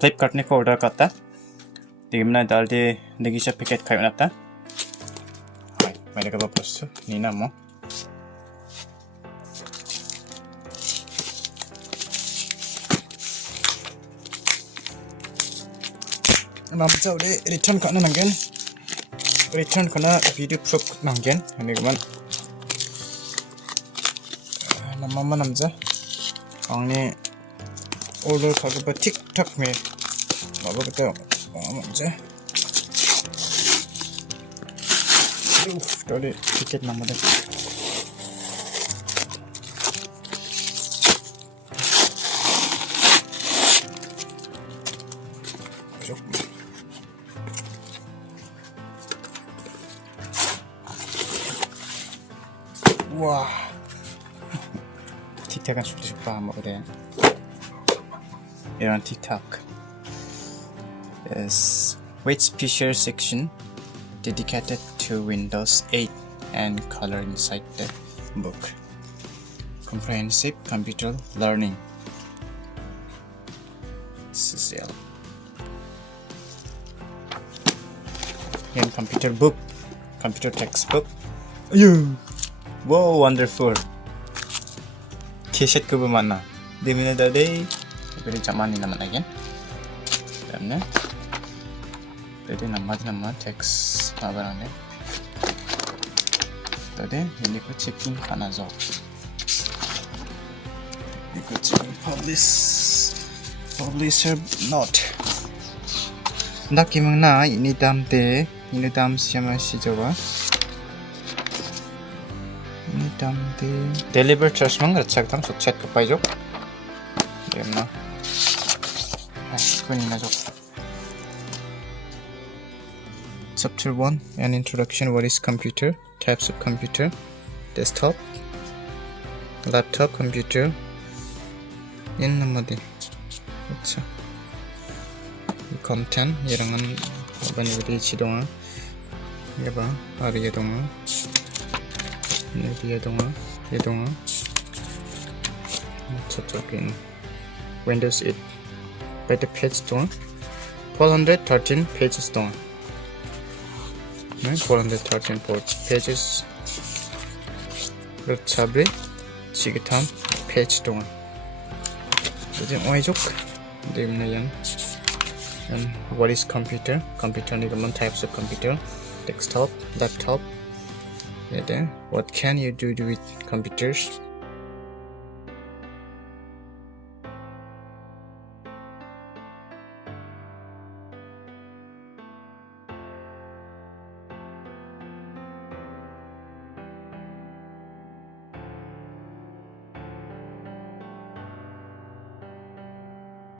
फ्लिपकार्ट ने को ऑर्डर करता दिगमना दालदे नेगिशा पैकेट खायो नाता हाय मैले गबा पस्छु निना म 남자 우리 리턴 가는 남겐 리턴 가나 비디오 프로 남겐 아니 그만 남마 남자 아니 오늘 가서 틱탁 매 먹어볼게요. 먼저 우리 티켓 남아다 우와 틱탁은 죽도 싶다 먹으래 이런 틱탁 is which feature section dedicated to Windows 8 and color inside the book. Comprehensive computer learning. CCL. And computer book, computer textbook. Wow, wonderful. T-shirt 그거 맞나? 데미나다데. 그리 자만이 남아나긴. 그다음에 tadi nama teks apa namanya tadi ini ku checking kana zo 이거 지금 publisher note 느낌은 나 ini dalam siapa sih coba ini dalam deliver terus mengerjakan sukses kepayo gimana kunina zo Chapter 1 An introduction. What is computer? Types of computer. Desktop, laptop, computer. In the content. 이랑은 이번에 우리 지동아. 이봐, 아리에 동아. 여기에 동아, 얘 동아. 저쪽인 Windows 8. Better page 동아. 413 pages 동아. 413 pages 그렇자브리 지긋한 페이지 동안 이제 어이족 데임나연 what is computer? Computer 이거는 types of computer desktop, laptop what can you do with computers?